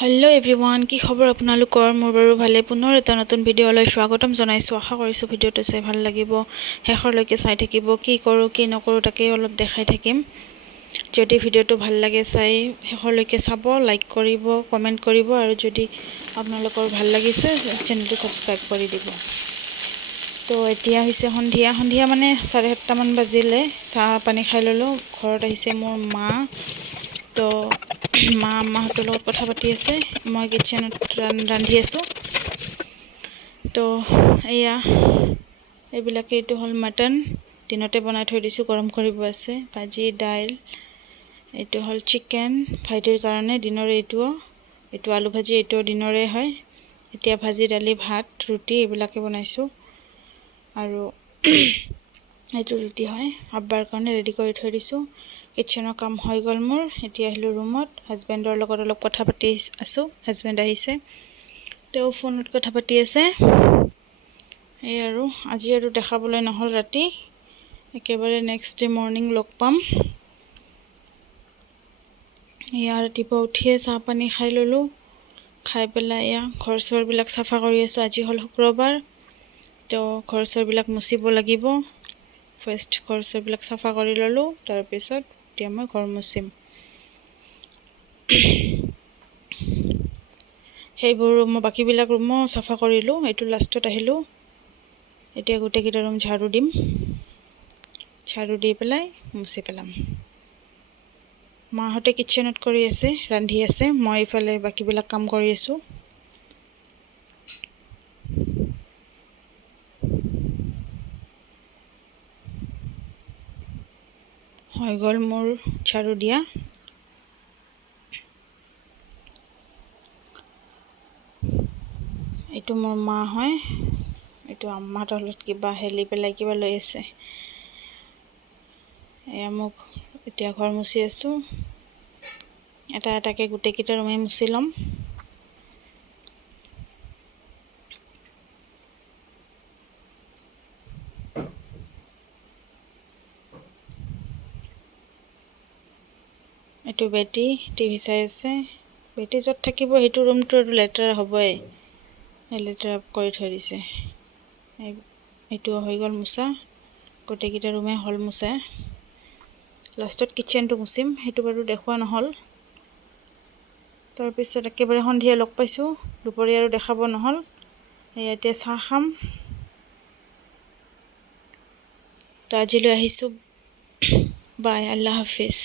hello everyone की खबर आपनालोকৰ মোৰ বাৰু ভালে পুনৰ এটা নতুন ভিডিঅলৈ স্বাগতম জনাইছো আশা কৰিছো ভিডিঅটো চাই ভাল লাগিব শেষলৈকে চাই থাকিব কি কৰো কি নকৰো তাকে অলপ দেখাই থাকিম যদি ভিডিঅটো ভাল লাগে চাই শেষলৈকে চাব লাইক কৰিব কমেন্ট কৰিব আৰু যদি আপোনালোকৰ ভাল লাগিছে চেনেলটো সাবস্ক্ৰাইব কৰি দিব তো এতিয়া হৈছে সন্ধিয়া মানে 7:30 মান বাজিলে চাহ পানী খাই ললো ঘৰত আহিছে মোৰ মা তো মাহঁতৰ লগত কথা পাতি আছে মই কিচেনত ৰান্ধি আছো তো এয়া এইবিলাকে এইটো হল মটন দিনতে বনাই থৈ দিছো গৰম কৰিব আছে ভাজি দাইল এইটো হল চিকেন ভাইটিৰ কাৰণে দিনৰ এইটো আলু ভাজি এইটো দিনৰে হয় এতিয়া ভাজি দালি ভাত ৰুটি এইবিলাকে বনাইছো আৰু এইটো ৰুটি হয় আব্বাৰ কাৰণে ৰেডি কৰি থৈ দিছো কিচেনৰ কাম হৈ গল মোৰ এতিয়া আহিলো ৰুমত হাজবেণ্ডৰ লগত অলপ কথা পাতি আছো হাজবেণ্ড আহিছে তেও ফোনত কথা পাতি আছে এই আৰু আজি আৰু দেখাবলৈ নহল ৰাতি একেবাৰে নেক্সট ডে মৰ্নিং লগ পাম ইয়াৰ ৰাতিপুৱা উঠিয়ে চাহ পানী খাই ললো খাই পেলাই ইয়া ঘৰ বিলাক সাফা কৰি আছো আজি হল শুক্ৰবাৰ তো ঘৰ বিলাক মুছিব লাগিব ফাৰ্স্ট ঘৰ বিলাক সাফা কৰি ললো তাৰ পিছত এতিয়া মই ঘৰ মুছিম সেইবোৰ মই বাকি বিলাক ৰুমো সাফা কৰিলো এইটো লাষ্টত আহিলো এতিয়া গোটেইকেইটা ৰুম ঝাড়ু দিম ঝাড়ু দি পেলাই মুছি পেলাম মাহঁতে কিচেনত কৰি আছে ৰান্ধি আছে মই ইফালে বাকি বিলাক কাম কৰি আছো হৈ গল মোৰ ঝাড়ু দিয়া এইটো মোৰ মা হয় এইটো আম্মাৰ তলত কিবা হেলি পেলাই কিবা লৈ আছে এয়া মোক এতিয়া ঘৰ মুছি আছো এটা এটাকে গোটেইকেইটা ৰুমে মুছি লম এইটো বেটি টিভি চাই আছে বেটি যত থাকিব হেতু ৰুমটো লেতেৰা হ'বই লেতেৰা কৰি থৈ দিছে এইটো হৈ গল মুছা গোটেইকেইটা ৰুমে হল মুছা লাষ্টত কিচেনটো মুছিম হেতু বাৰু দেখুৱা নহল তাৰ পিছত একেবাৰে সন্ধিয়া লগ পাইছো দুপৰীয়া আৰু দেখাব নহল এতিয়া চাহ খাম তো আজিলৈ আহিছো বাই আল্লাহ হাফিজ